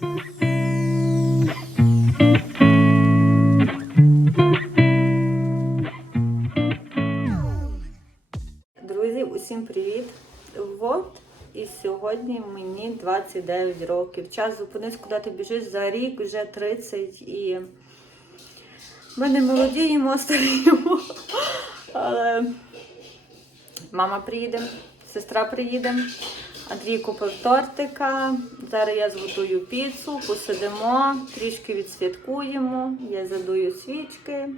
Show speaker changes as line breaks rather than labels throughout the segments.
Друзі, усім привіт! Вот і сьогодні мені 29 років. Час зупинись, куди ти біжиш за рік, вже 30 і ми не молодіємо, старіємо. Але мама приїде, сестра приїде. Андрій купив тортика. Зараз я зготую піцу, посидимо, трішки відсвяткуємо. Я задую свічки.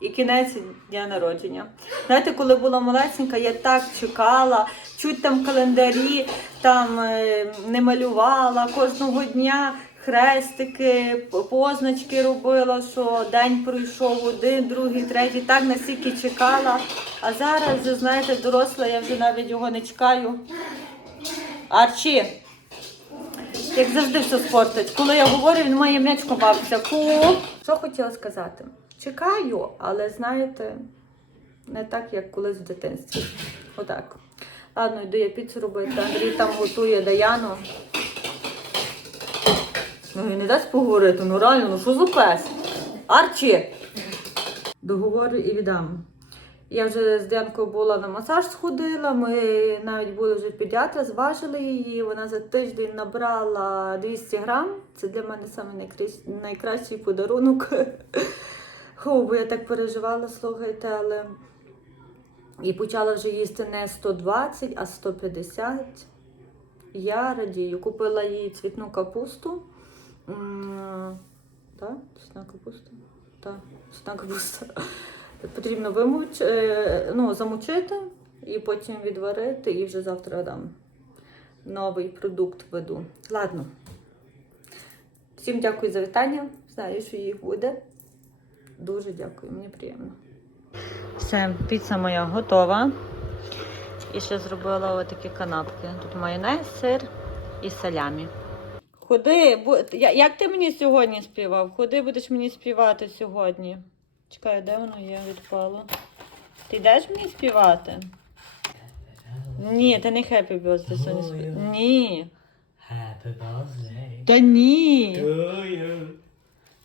І кінець дня народження. Знаєте, коли була малесенька, я так чекала, чуть там календарі там е, не малювала кожного дня. Хрестики, позначки робила, що день пройшов один, другий, третій, так настільки чекала. А зараз, знаєте, доросла, я вже навіть його не чекаю. Арчі, як завжди все спортить. Коли я говорю, він має м'ячком бавиться. Що хотіла сказати? Чекаю, але знаєте, не так, як колись в дитинстві. Отак. Ладно, йду я піцу робити. Андрій там готує Даяну. Ну і не дасть поговорити, ну реально, ну що за пес? Арчі! Договорю і віддам. Я вже з Дянкою була на масаж сходила. Ми навіть були вже в педіатра, зважили її. Вона за тиждень набрала 200 грам. Це для мене найкращий, подарунок. Хо, бо я так переживала, слухайте, але і почала вже їсти не 120, а 150. Я радію. Купила їй цвітну капусту. Так, цвітна капуста? Так, цвітна капуста. Потрібно вимуч, е, ну, замочити і потім відварити, і вже завтра дам новий продукт веду. Ладно. Всім дякую за вітання. Знаю, що їх буде. Дуже дякую, мені приємно. Все, піца моя готова. І ще зробила отакі канапки. Тут майонез, сир і салямі. Ходи, як ти мені сьогодні співав? Ходи, будеш мені співати сьогодні. Чекай, де воно є, відпало. Ти йдеш мені співати? Ні, ти не Happy Birthday сьогодні спів...
Ой.
Ні.
Happy birthday
Та ні.
to you.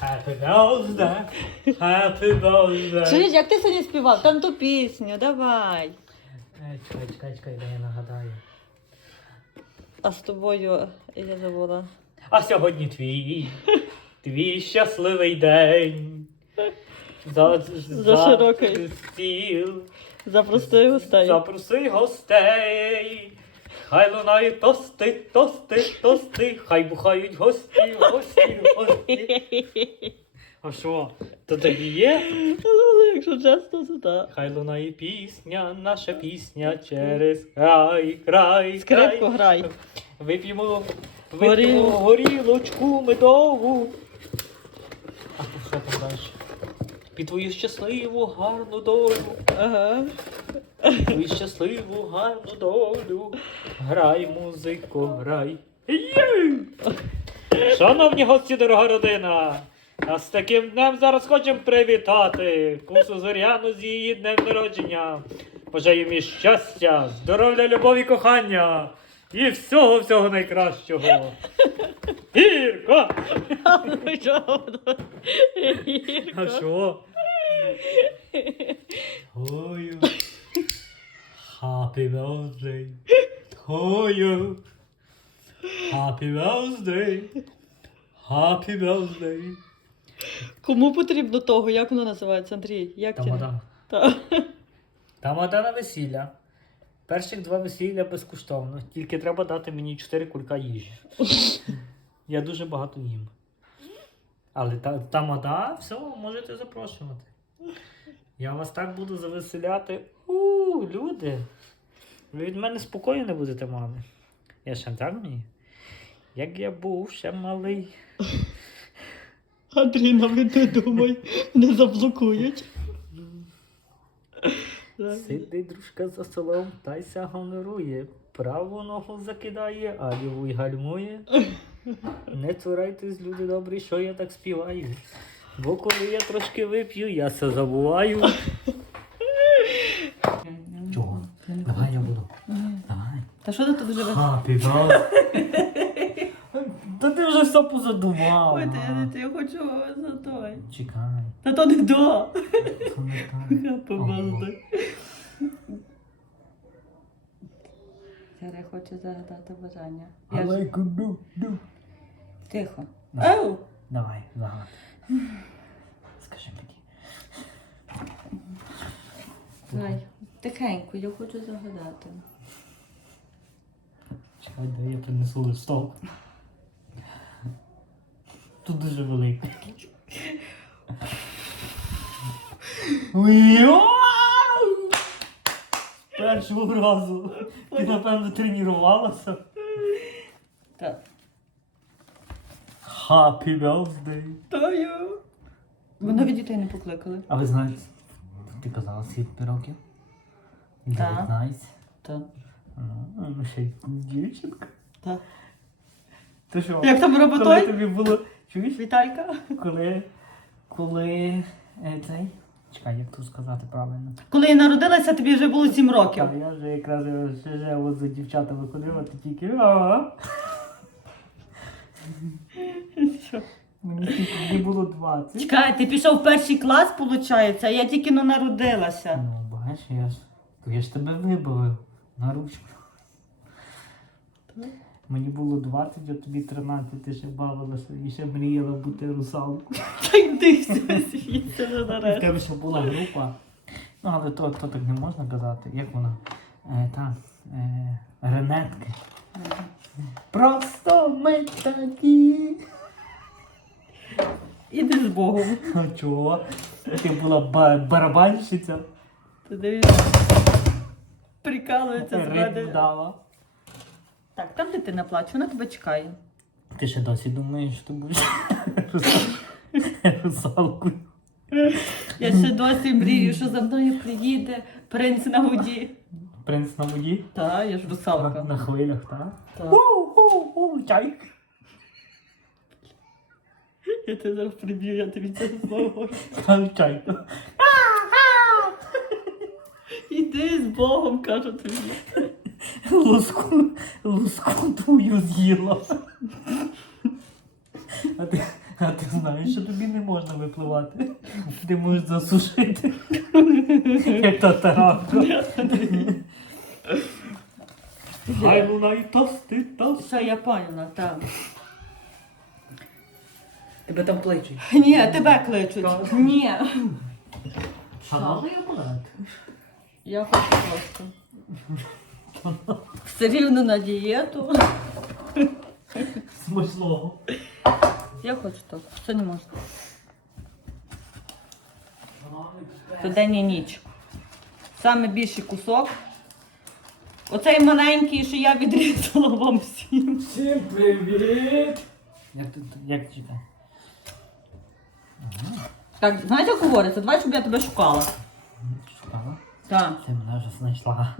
Happy birthday. Happy birthday.
Чуєш, як ти сьогодні співав? Там ту пісню, давай.
Е, Чекай, чекай, чекай, дай я нагадаю.
А з тобою я забула.
А сьогодні твій, твій щасливий день. За,
За широкий.
стіл.
Запрости гостей.
Запроси гостей. Хай лунають тости, тости, тости, хай бухають гості, гості, гості. А що, то тобі є?
Якщо чесно, то так.
Хай лунає пісня, наша пісня через край, край,
Скрипку
край.
грай.
Вип'ємо, вип'ємо горілочку медову. А що там далі? Під твою щасливу гарну долю,
Ага.
твою щасливу гарну долю. Грай, музико, грай. Є! Шановні гості, дорога родина! А з таким днем зараз хочемо привітати Кусу Зоряну з її днем народження. Бажаю їй щастя, здоров'я, любові, кохання і всього всього найкращого. Гірко! А що? Ою. Happy birthday. Ою. Happy birthday. Happy birthday.
Кому потрібно того? Як воно називається, Андрій? Як ті-
Тамада.
Та.
Тамада на весілля. Перших два весілля безкоштовно. Тільки треба дати мені 4 кулька їжі. Я дуже багато їм. Але та, тамада, все, можете запрошувати. Я вас так буду завеселяти. У, люди. Ви від мене спокою не будете мати. Я ще так вмію. Як я був ще малий.
Андрій, навіть не думай, не заблокують.
Сидить дружка за столом, та й ся гонорує. Праву ногу закидає, а ліву й гальмує. Не цурайтесь, люди добрі, що я так співаю. Бо коли я трошки вип'ю, я все забуваю. Чого? Давай я буду. Давай.
Та що ти тут живеш?
Happy birthday. Та ти вже все позадумав.
Ой, та я, та я хочу за той.
Чекай.
Та то не до.
то не так.
Побалди. Зараз хочу загадати бажання. Я ж-
do, do.
Тихо.
Давай.
Оу!
Давай, загад. Скажи мені.
Давай, тихенько, я хочу загадати.
Чекай, де я принесу листок. Тут дуже великий. Ой, вау! З Першого разу. Ти, напевно, тренувалася.
Так.
Happy birthday.
Таю. Ви навіть дітей не покликали.
А ви знаєте, ти казала скільки років?
Так.
19.
Так.
Ну, ну ще й дівчинка.
Так.
Ти що?
Як там
Коли тобі було. Чуєш?
Віталька?
Коли. Коли. Е, цей. Чекай, як тут сказати правильно.
Коли я народилася, тобі вже було 7 років.
Та я вже якраз е, ще от за дівчатами ходила, ти тільки. А.
Що?
Мені тільки було 20.
Чекай, ти пішов в перший клас, виходить, а я тільки но народилася.
Ну, бачиш, я ж. То я ж тебе вибавив на ручку. Мені було 20, а тобі 13, ти ще бавилася і ще мріяла бути русалкою.
Та йди все звідси вже
В
нарешті.
тебе ще була група. Ну, але то, то так не можна казати. Як вона? Е, та, е, ренетки. Просто ми такі.
Іди з Богом.
А чого? Ти була ба- барабанщиця,
Ти дивись. Прикалується з
ритм
мене.
дала.
Так, там дитина плаче, вона тебе чекає.
Ти ще досі думаєш, що ти будеш русалкою.
Я ще досі мрію, що за мною приїде принц на воді.
Принц на воді?
Та, я ж русалка.
на хвилях, так?
Так.
У-у-у, чай.
Я тебе зараз приб'ю, я тобі це знову.
Там чай.
Іди з Богом, кажу тобі.
Луску, луску твою з'їла. А ти, а ти знаєш, що тобі не можна випливати. Ти можеш засушити. Як та таранка. Хай лунає тости, тости.
Все, я поняла, так.
Тебе там плечі.
Ні, тебе кличуть. Ні.
Шановний апарат.
Я хочу просто. Все рівно на дієту.
Смачного.
Я хочу так. Це не можна. Це день і ніч. Саме більший кусок. Оцей маленький, що я відрізала вам всім.
Всім привіт! Як тут, як читати?
Так, знаєте, як говориться? Давай, щоб я тебе шукала.
Шукала?
Так.
Ти мене вже знайшла.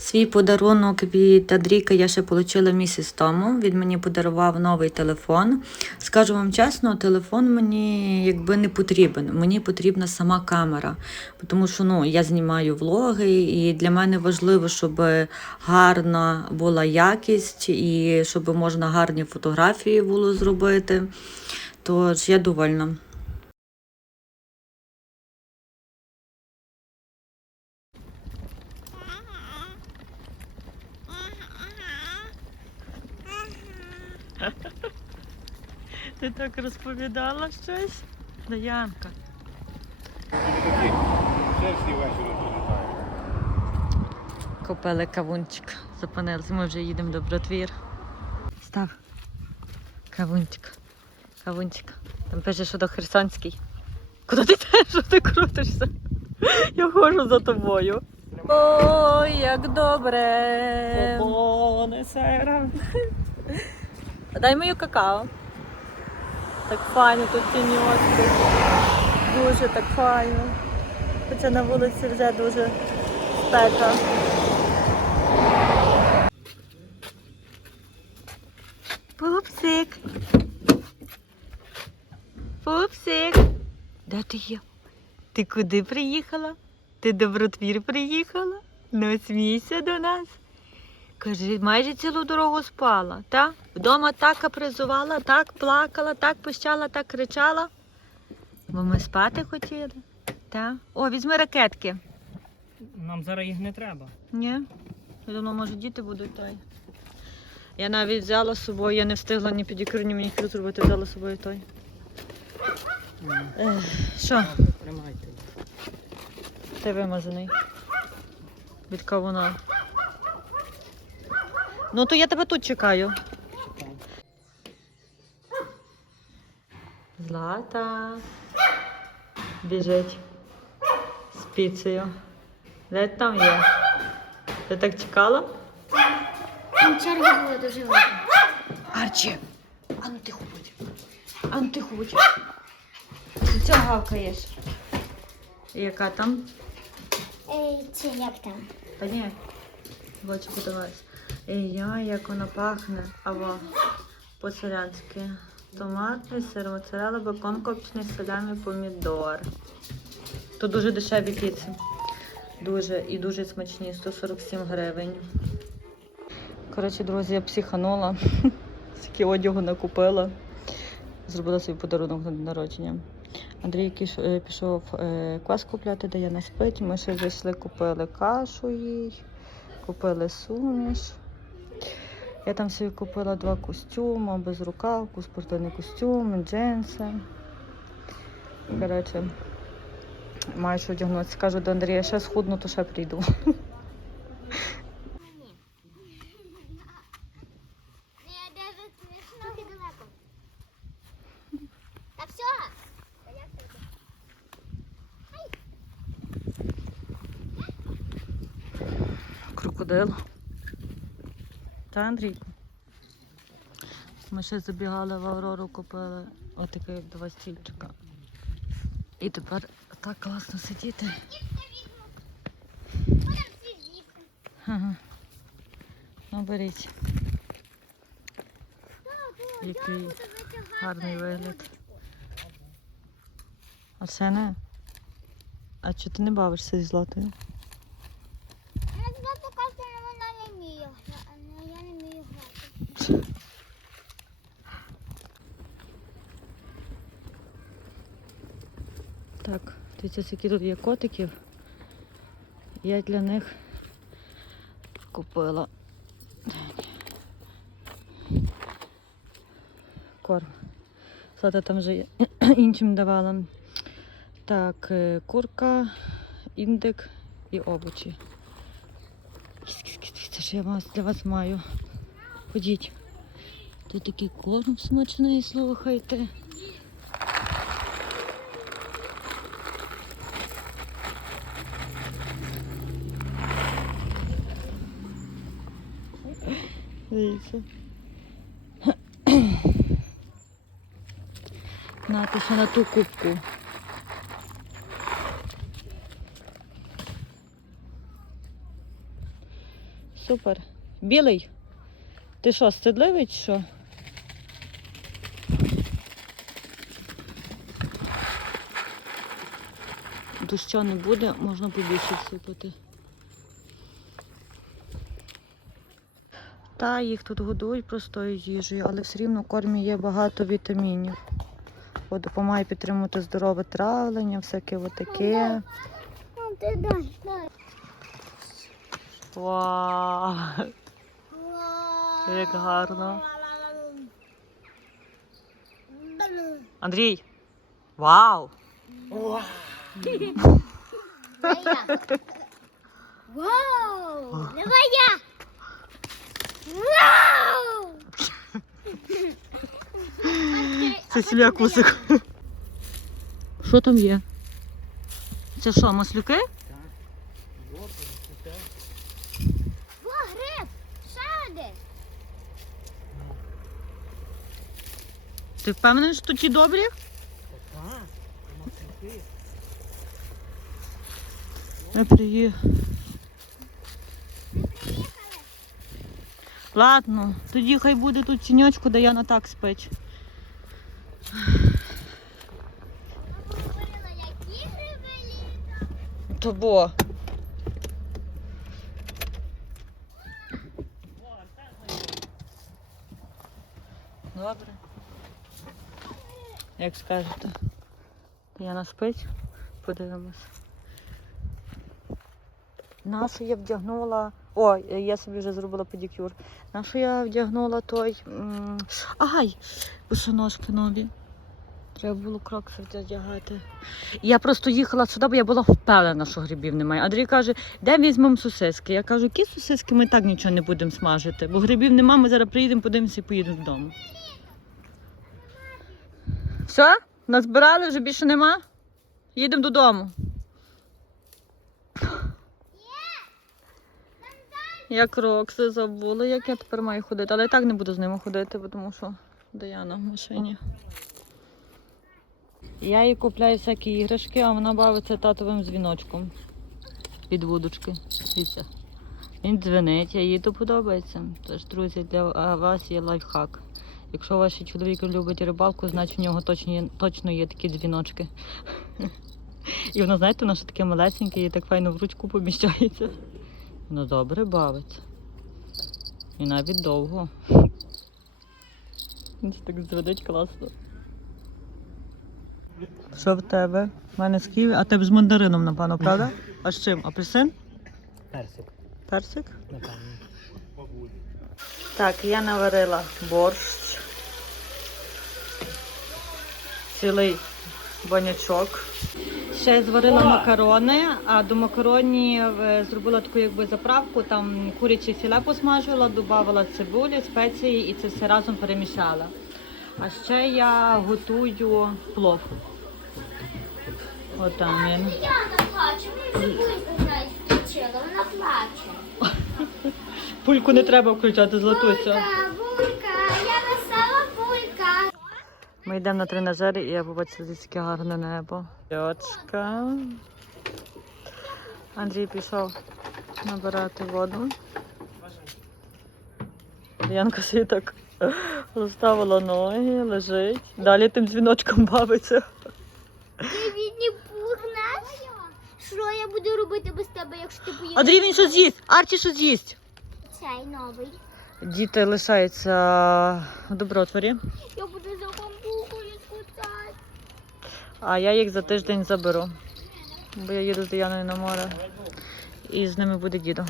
Свій подарунок від Андрійка я ще отримала місяць тому. Він мені подарував новий телефон. Скажу вам чесно, телефон мені якби не потрібен. Мені потрібна сама камера, тому що ну, я знімаю влоги, і для мене важливо, щоб гарна була якість і щоб можна гарні фотографії було зробити. Тож я довольна.
Ти так розповідала щось? Даянка.
Купили кавунчик. Зупинилися. Ми вже їдемо до Братвір. Став. Кавунчик. Кавунчик. Там пише, що до Херсонський. Куди ти? Що ти крутишся? Я ходжу за тобою. Ой, як добре. Дай мою какао. Так файно тут тіньочки. Дуже так файно. Хоча на вулиці вже дуже спека. Пупсик. Пупсик. Де ти є? Ти куди приїхала? Ти до Бродвір приїхала? Ну, смійся до нас.
Каже, майже цілу дорогу спала, та? Вдома так капризувала, так плакала, так пищала, так кричала. Бо ми спати хотіли. Та? О, візьми ракетки.
Нам зараз їх не треба.
Ні? Я думала, може діти будуть той. Я навіть взяла з собою, я не встигла ні педикюр, ні манікюр зробити, взяла з собою той. Ех, Що?
Тримайте.
Ти вимазаний. Від кавуна. Ну, то я тебе тут чекаю. Злата. Біжить. З піцею. Де там є? Ти так чекала?
Там черги було дуже велике.
Арчі! Ану тихо будь. Ану тихо будь. Ти цього гавкаєш. Яка там?
Ей, це як там?
Та ні. В очі Ей, я, як вона пахне. Або по-селянськи. Томатний сир, моцарелла, бекон, копчений, салямі, помідор. То дуже дешеві піци. Дуже і дуже смачні. 147 гривень. Коротше, друзі, я психанула. Скільки одягу накупила. Зробила собі подарунок на народження. Андрій е, пішов е, квас купляти, де не спить. Ми ще зайшли, купили кашу їй, купили суміш. Я там собі купила два костюми, безрукавку, спортивний костюм, джинси. Коротше, маю що одягнутися. Кажу до Андрія, ще схудну, то ще прийду.
Я даже смішно далеко. Та все. Та як це?
Крокодил. Та Андрійку. Ми ще забігали в Аврору, купили отаке, як два стільчика. І тепер так класно сидіти. Ага. Ну, беріть. Який гарний вигляд. Арсене, а чого ти не бавишся зі златою?
Я тебе показую, але вона не вміє. гра- Я не вмію
Так, дивіться, скільки тут є котиків. Я для них купила корм. Злата там вже іншим давала. Так, е, курка, індик і обучі. Дивіться, що я для вас маю. Ходіть. Тут такий корм смачний, слухайте. Дивіться. На, ти ще на ту кубку. Супер. Білий. Ти що, стидливий чи що? Доща не буде, можна побільше всипати. Та їх тут годують простою їжею, але все рівно в кормі є багато вітамінів. Бо допомагає підтримувати здорове травлення, всяке отаке. Вау! Як гарно. Андрій! Вау!
Вау! Давай я! Вау!
Це сіля кусик. Що там є? Це що, маслюки?
О, гриб! Ще один!
Ти впевнений, що ті добрі? Я приїхав. Ладно, тоді хай буде тут тіньочку, де Яна так спить.
Говорила, які гриби літом.
То бо. Добре. Як скажете. Яна спить, подивимось. Нашу я вдягнула. О, я собі вже зробила педикюр. Нашу я вдягнула той. Ай! Босоножки нові. Треба було крокси вдягати. Я просто їхала сюди, бо я була впевнена, що грибів немає. Андрій каже, де візьмемо сосиски? Я кажу, які сосиски ми так нічого не будемо смажити, бо грибів нема, ми зараз приїдемо, подивимося і поїдемо додому. Все? Назбирали, вже більше нема? Їдемо додому. Я крокси забула, як я тепер маю ходити. Але я так не буду з ними ходити, тому що Даяна в машині. Я їй купляю всякі іграшки, а вона бавиться татовим дзвіночком від вудочки. Дивіться. Він дзвенить, а їй то подобається. Тож, друзі, для вас є лайфхак. Якщо ваші чоловіки люблять рибалку, значить в нього точно є, точно є такі дзвіночки. І воно, знаєте, воно ще таке малесеньке і так файно в ручку поміщається. Воно добре бавиться. І навіть довго. Так зведить класно. Що в тебе? У мене з ківі, а тебе з мандарином, напевно, правда? А з чим? Апельсин?
Персик.
Персик?
Напевно.
Так, я наварила борщ. Цілий банячок. Ще я зварила макарони, а до макаронів е, зробила таку якби заправку, там куряче філе посмажила, додавала цибулі, спеції і це все разом перемішала. А ще я готую плов. Отам він.
Яна плаче, ми вже включила, вона плаче.
Пульку не треба включати, златуся. Ми йдемо на тренажері і я побачила таке гарне небо. Йочка. Андрій пішов набирати воду. Янка собі так розставила ноги, лежить. Далі тим дзвіночком бавиться.
Що я буду робити без тебе, якщо ти поїдеш?
Андрій він що з'їсть? Арчі що з'їсть?
Цей новий.
Діти лишаються в добротворі,
Я буду за бамбукою скучати.
А я їх за тиждень заберу. Бо я їду з Дияною на море. І з ними буде дідо.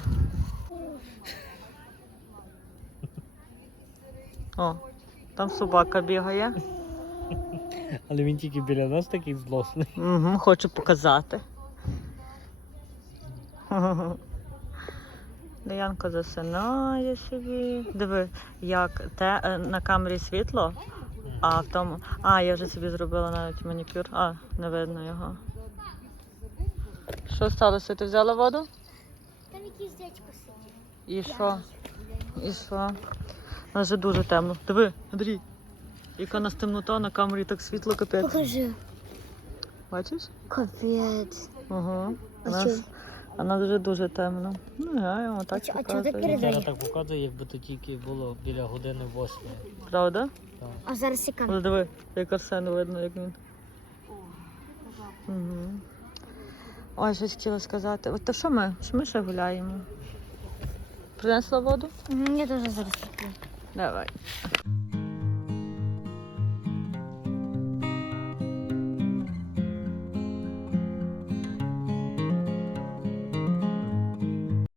О, там собака бігає.
Але він тільки біля нас такий злосний.
Угу, хочу показати. Диянка засинає собі. Диви, як те е, на камері світло, а в тому. А, я вже собі зробила навіть манікюр. А, не видно його. Що сталося? Ти взяла воду?
Там якийсь дядько сидить.
І що? І що? У нас вже дуже темно. Диви, Андрій. Яка у нас темнота, на камері так світло капець.
Покажи.
Бачиш?
Капець.
Ага. У
А
нас,
чого?
нас вже дуже темно. Ну, я йому так
А чого- а чого
показую.
так передає?
Зараз так показує, якби то тільки було біля години восьмої.
Правда?
А зараз яка?
Ну, диви, як Арсен видно, як він. Угу. Ой, щось хотіла сказати. От то що ми? Що ми ще гуляємо? Принесла воду?
Мені теж зараз.
Давай.